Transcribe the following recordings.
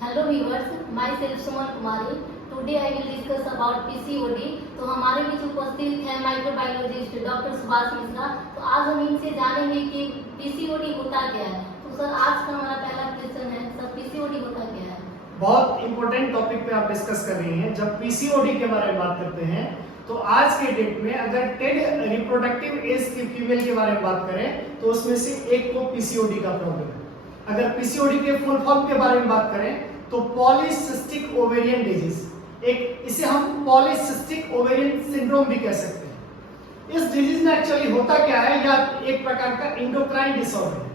Hello viewers, my self Suman Kumari. Today I will discuss about PCOD. तो हमारे बीच उपस्थित है माइक्रोबायोलॉजिस्ट डॉक्टर सुभाष मिश्रा। तो आज हम इनसे जानेंगे कि पीसीओडी होता क्या है। तो सर, आज का हमारा पहला क्वेश्चन है, सर पीसीओडी होता क्या है? बहुत इंपॉर्टेंट टॉपिक पे आप डिस्कस कर रही हैं। जब पीसीओडी के बारे में बात करते हैं तो आज के डेट में अगर 10 रिप्रोडक्टिव एज की फीमेल के बारे में बात करें तो उसमें से एक को पीसीओडी का प्रॉब्लम है। अगर पीसीओडी के फुल फॉर्म के बारे में बात करें तो पॉलीसिस्टिक ओवेरियन डिजीज, एक इसे हम पॉलीसिस्टिक ओवेरियन सिंड्रोम भी कह सकते हैं। इस डिजीज में एक्चुअली होता क्या है, या एक प्रकार का एंडोक्राइन डिसऑर्डर है।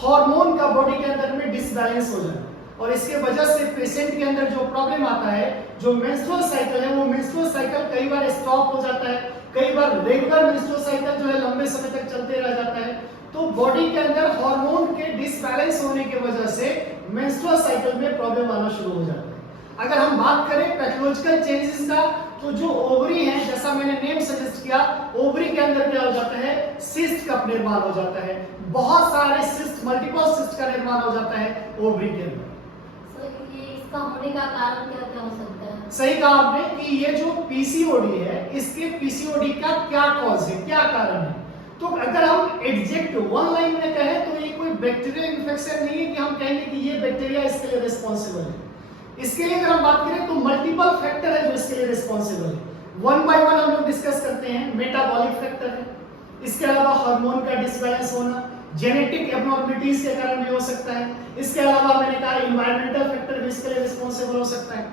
हार्मोन का बॉडी के अंदर में डिसबैलेंस हो जाना और इसके वजह से पेशेंट के अंदर जो प्रॉब्लम आता है, जो मेंस्ट्रुअल साइकिल है, वो मेंस्ट्रुअल साइकिल कई बार स्टॉप हो जाता है, कई बार रेगुलर मेंस्ट्रुअल साइकिल जो है लंबे समय तक चलते रह जाता है। तो बॉडी के अंदर हार्मोन के डिसबैलेंस होने की वजह से मेंस्ट्रुअल साइकिल में प्रॉब्लम आना शुरू हो जाता है। अगर हम बात करें पैथोलॉजिकल चेंजेस का, तो जो ओवरी है, जैसा मैंने नेम सजेस्ट किया, ओवरी के अंदर क्या हो जाता है, सिस्ट का निर्माण हो जाता है। बहुत सारे सिस्ट, मल्टीपल सिस्ट का निर्माण हो जाता है ओवरी के अंदर। इसका होने का कारण क्या क्या हो सकता है? सही कहा आपने कि ये जो पीसीओडी है, इसके पीसीओडी का क्या कॉज है, क्या कारण है। तो अगर हम एग्जैक्ट वन लाइन में कहें तो ये कोई बैक्टीरियल इन्फेक्शन नहीं है कि हम कहेंगे कि ये बैक्टीरिया इसके लिए रिस्पॉन्सिबल है। इसके लिए अगर हम बात करें तो मल्टीपल फैक्टर है जो इसके लिए रिस्पॉन्सिबल है। वन बाय वन हम लोग डिस्कस करते हैं। मेटाबॉलिक फैक्टर है, इसके अलावा हार्मोन का डिसबैलेंस होना, जेनेटिक एब्नॉर्मलिटीज के कारण भी हो सकता है। इसके अलावा मैंने कहा एनवायरमेंटल फैक्टर भी इसके लिए रिस्पॉन्सिबल हो सकता है।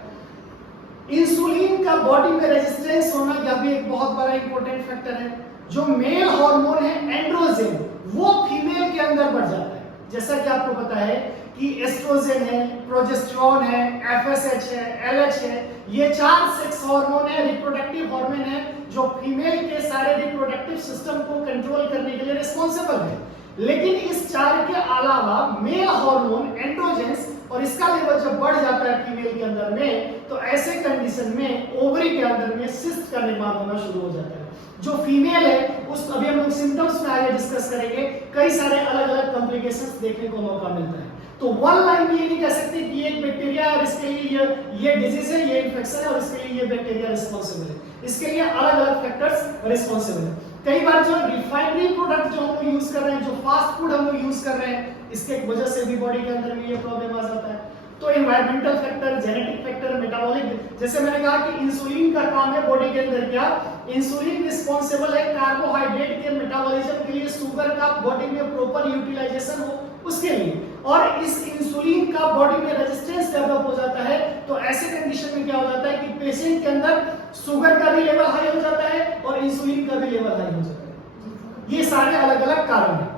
इंसुलिन का बॉडी में रेजिस्टेंस होना, यह भी एक बहुत बड़ा इंपॉर्टेंट फैक्टर है। जो मेल हार्मोन है एंड्रोजन, वो फीमेल के अंदर बढ़ जाता है। जैसा कि आपको पता है कि एस्ट्रोजन है, प्रोजेस्टेरोन है, एफएसएच है, एलएच है, ये 4 सेक्स हार्मोन है, रिप्रोडक्टिव हार्मोन है, जो फीमेल के सारे रिप्रोडक्टिव सिस्टम को कंट्रोल करने के लिए रिस्पॉन्सिबल है। लेकिन इस 4 के अलावा मेल हार्मोन एंड्रोजेंस और इसका लेवल जब बढ़ जाता है फीमेल के अंदर में, तो ऐसे कंडीशन में ओवरी के अंदर में सिस्ट का निर्माण होना शुरू हो जाता है। जो फीमेल है उस, अभी हम लोग सिम्टम्स में आगे डिस्कस करेंगे, कई सारे अलग अलग कॉम्प्लिकेशंस देखने को मौका मिलता है। तो वन लाइन में ये नहीं कह सकते कि एक बैक्टीरिया है और इसके लिए ये डिजीज है, ये इन्फेक्शन है और इसके लिए ये बैक्टीरिया रिस्पॉन्सिबल है। इसके लिए अलग अलग फैक्टर्स रिस्पॉन्सिबल है। कई बार जो रिफाइनरी प्रोडक्ट जो हम लोग यूज कर रहे हैं, जो फास्ट फूड हम लोग यूज कर रहे हैं, इसके वजह से भी बॉडी के अंदर में ये प्रॉब्लम आ जाता है। तो environmental factor, genetic factor, metabolic, जैसे मैंने कहा कि इंसुलिन का काम है बॉडी के अंदर क्या, इंसुलिन रिस्पॉन्सिबल है कार्बोहाइड्रेट के मेटाबॉलिज्म के लिए, शुगर का बॉडी में प्रॉपर यूटिलाइजेशन हो उसके लिए। और इस इंसुलिन का बॉडी में रेजिस्टेंस डेवलप हो जाता है, तो ऐसे कंडीशन में क्या हो जाता है कि पेशेंट के अंदर शुगर का भी लेवल हाई हो जाता है और इंसुलिन का भी लेवल हाई हो जाता है। ये सारे अलग अलग कारण हैं।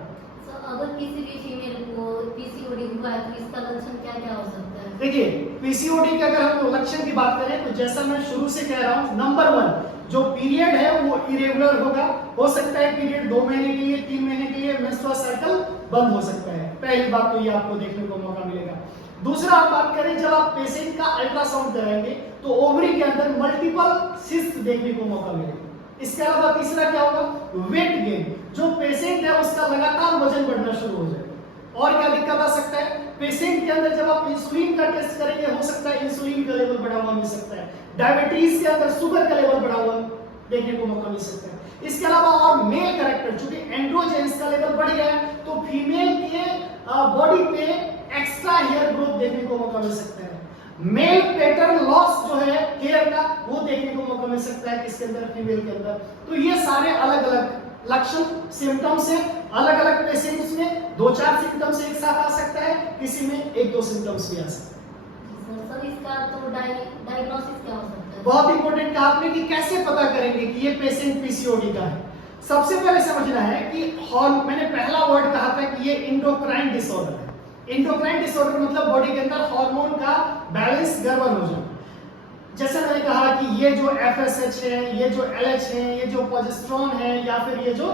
अगर किसी भी फीमेल को पीसीओडी हुआ है तो इसका लक्षण क्या क्या हो सकता है? देखिए, पीसीओडी के अगर हम लक्षण की बात करें तो जैसा मैं शुरू से कह रहा हूं, नंबर 1 जो पीरियड है वो इरेगुलर होगा। हो सकता है पीरियड 2 महीने के लिए, 3 महीने के लिए मेंस्ट्रुअल साइकिल बंद हो सकता है। पहली बात तो ये आपको देखने को मौका मिलेगा। दूसरा, आप बात करें जब आप पेशेंट का अल्ट्रासाउंड कराएंगे तो ओवरी के अंदर मल्टीपल सिस्ट देखने को मौका मिलेगा। इसके अलावा तीसरा क्या होगा, वेट गेन, जो पेशेंट है उसका लगातार वजन बढ़ना शुरू हो जाएगा। और क्या दिक्कत आ सकता है, पेशेंट के अंदर जब आप इंसुलिन का टेस्ट करेंगे, हो सकता है इंसुलिन का लेवल बढ़ा हुआ मिल सकता है। डायबिटीज के अंदर शुगर का लेवल बढ़ा हुआ देखने को मौका मिल सकता है। इसके अलावा और मेल कैरेक्टर, चूंकि एंड्रोजेंस का लेवल बढ़ गया है तो फीमेल के बॉडी पे एक्स्ट्रा हेयर ग्रोथ देखने को मौका मिल सकता है। मेल पैटर्न लॉस जो है हेयर का, वो देखने को मौका मिल सकता है किसके अंदर, फीमेल के अंदर। तो ये सारे अलग अलग लक्षण, सिम्टम्स है। अलग अलग पेशेंट्स में 2-4 सिम्टम्स एक साथ आ सकता है, किसी में 1-2 सिम्टम्स भी आ सकता है। सर, इसका तो डायग्नोसिस क्या हो सकता है? बहुत इंपॉर्टेंट कहा आपने कि कैसे पता करेंगे कि ये पेशेंट पीसीओडी का है। सबसे पहले समझना है कि मैंने पहला वर्ड कहा था कि ये एंडोक्राइन डिसऑर्डर है। एंडोक्राइन डिसऑर्डर मतलब बॉडी के अंदर हार्मोन का बैलेंस गड़बड़ हो जाना। जैसे मैंने कहा कि ये जो एफएसएच है, ये जो एलएच है, ये जो प्रोजेस्टेरोन है, या फिर ये जो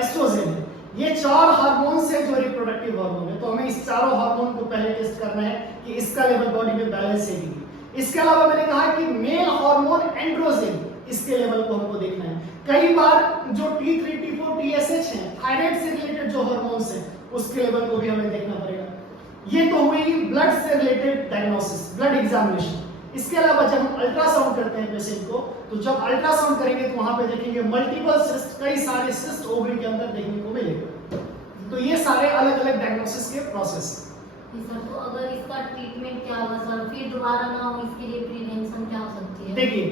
एस्ट्रोजन है, ये 4 हार्मोन से जो रिप्रोडक्टिव हार्मोन है, तो हमें इस चारों हार्मोन को पहले टेस्ट करना है कि इसका लेवल बॉडी में बैलेंस है कि। इसके अलावा मैंने कहा कि मेल हार्मोन एंड्रोजन, इसके लेवल को हमको देखना है। कई बार जो T3, T4, TSH है, थायराइड से रिलेटेड जो हार्मोन्स है, उसके लेवल को भी हमें देखना पड़ेगा। ये तो हुई ब्लड से रिलेटेड एग्जामिनेशन। इसके अलावा जब हम अल्ट्रासाउंड करते हैं पेशेंट को, तो जब अल्ट्रासाउंड करेंगे तो वहां पे देखेंगे मल्टीपल सिस्ट, कई सारे सिस्ट ओवरी के अंदर देखने को मिलेगा। तो ये सारे अलग अलग डायग्नोसिस के प्रोसेस हैं। जी सर, तो अगर इसका ट्रीटमेंट क्या होगा सर, फिर दोबारा ना हो इसके लिए प्रिवेंशन क्या हो सकती है? देखिए,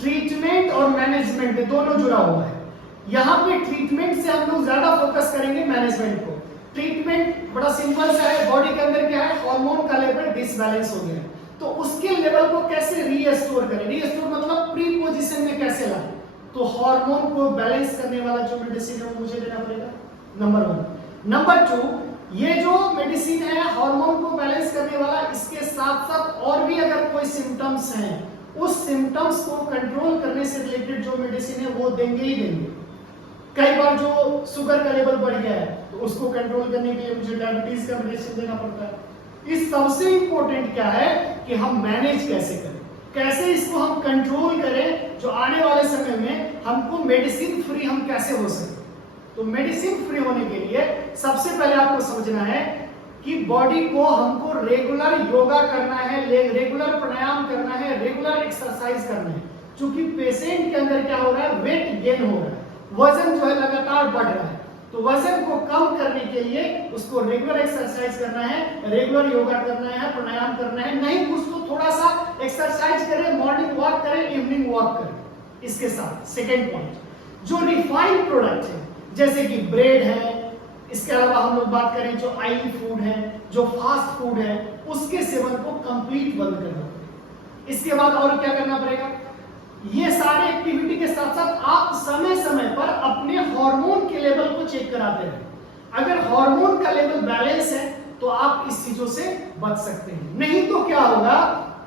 ट्रीटमेंट और मैनेजमेंट दोनों जुड़ा हुआ है। यहाँ पे ट्रीटमेंट से हम लोग ज्यादा फोकस करेंगे मैनेजमेंट को। ट्रीटमेंट बड़ा सिंपल सा है, बॉडी के अंदर क्या है, हार्मोन का लेवल डिसबैलेंस हो गया है, तो उसके लेवल को कैसे रीस्टोर करें। रीस्टोर मतलब प्री पोजीशन में कैसे लाएं, तो हार्मोन को बैलेंस करने वाला जो मेडिसिन है वो मुझे देना पड़ेगा, नंबर 1। नंबर 2, ये जो मेडिसिन है हार्मोन को बैलेंस करने वाला, इसके साथ साथ और भी अगर कोई सिम्टम्स हैं, उस सिम्टम्स को कंट्रोल करने से रिलेटेड जो मेडिसिन है वो देंगे ही देंगे। कई बार जो शुगर का लेवल बढ़ गया है तो उसको कंट्रोल करने के लिए मुझे डायबिटीज का मेडिसिन देना पड़ता है। इस सबसे इंपॉर्टेंट क्या है कि हम मैनेज कैसे करें, कैसे इसको हम कंट्रोल करें, जो आने वाले समय में हमको मेडिसिन फ्री हम कैसे हो सके। तो मेडिसिन फ्री होने के लिए सबसे पहले आपको समझना है कि बॉडी को हमको रेगुलर योगा करना है, रेगुलर प्राणायाम करना है, रेगुलर एक्सरसाइज करना है। क्योंकि पेशेंट के अंदर क्या हो रहा है, वेट गेन हो रहा है, वजन जो है लगातार बढ़ रहा है। तो वजन को कम करने के लिए उसको रेगुलर एक्सरसाइज करना है, रेगुलर योगा करना है, प्राणायाम करना है। नहीं कुछ तो थोड़ा सा एक्सरसाइज करें, मॉर्निंग वॉक करें, इवनिंग वॉक करें। इसके साथ सेकेंड पॉइंट, जो रिफाइंड प्रोडक्ट है जैसे कि ब्रेड है, इसके अलावा हम लोग बात करें जो ऑयली फूड है, जो फास्ट फूड है, उसके सेवन को कंप्लीट बंद करना पड़ेगा। इसके बाद और क्या करना पड़ेगा, ये सारे एक्टिविटी के साथ साथ आप समय समय पर अपने हार्मोन के लेवल को चेक कराते रहें। अगर हार्मोन का लेवल बैलेंस है तो आप इस चीजों से बच सकते हैं। नहीं तो क्या होगा,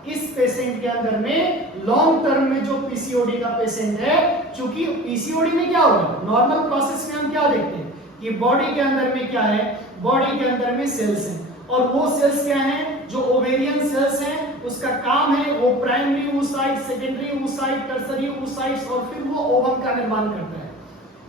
इस पेशेंट के अंदर में लॉन्ग टर्म में जो पीसीओडी का पेशेंट है, क्योंकि पीसीओडी में क्या होगा, नॉर्मल प्रोसेस में हम क्या देखते हैं कि बॉडी के अंदर में क्या है, बॉडी के अंदर में सेल्स हैं, और वो सेल्स क्या हैं, जो ओवेरियन सेल्स हैं, उसका काम है वो primary oocyte, secondary oocyte, tertiary oocytes और फिर वो ओवम का निर्माण करता है।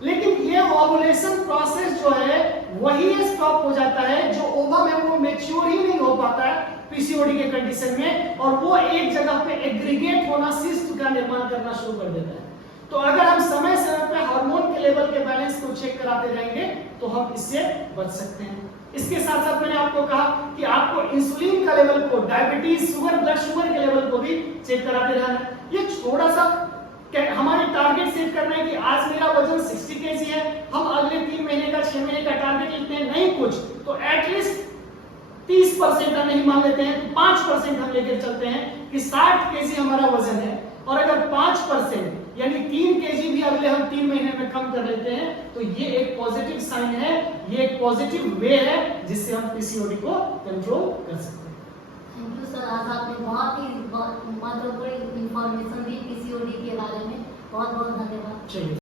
लेकिन ये ओवुलेशन प्रोसेस जो है वही स्टॉप हो जाता है, जो ओवम है वो मैच्योर ही नहीं हो पाता है पीसीओडी के कंडीशन में, और वो एक जगह पे एग्रीगेट होना, सिस्ट का निर्माण करना शुरू कर देता है। तो अगर हम समय समय पे हार्मोन के लेवल के बैलेंस को चेक कराते रहेंगे तो हम इससे बच सकते हैं। इसके साथ साथ मैंने आपको कहा कि आपको इंसुलिन का लेवल को, डायबिटीज, शुगर, ब्लड शुगर के लेवल को भी चेक कराते रहना है। ये थोड़ा सा हमारी टारगेट सेट करना है कि आज मेरा वजन 60 केजी है, हम अगले 3 महीने का, 6 महीने का टारगेट लेते हैं, नहीं कुछ तो एटलीस्ट 30% हम नहीं मान लेते हैं, 5% हम लेकर चलते हैं कि 60 केजी हमारा वजन है, और अगर 5% यानी 3 केजी भी अगले हम 3 महीने में कम कर लेते हैं तो ये एक पॉजिटिव साइन है, ये एक पॉजिटिव वे है जिससे हम पीसीओडी को कंट्रोल कर सकते हैं। थैंक यू सर, आज आपने बहुत ही महत्वपूर्ण इंफॉर्मेशन दी पीसीओडी के बारे में। बहुत बहुत धन्यवाद। चलिए।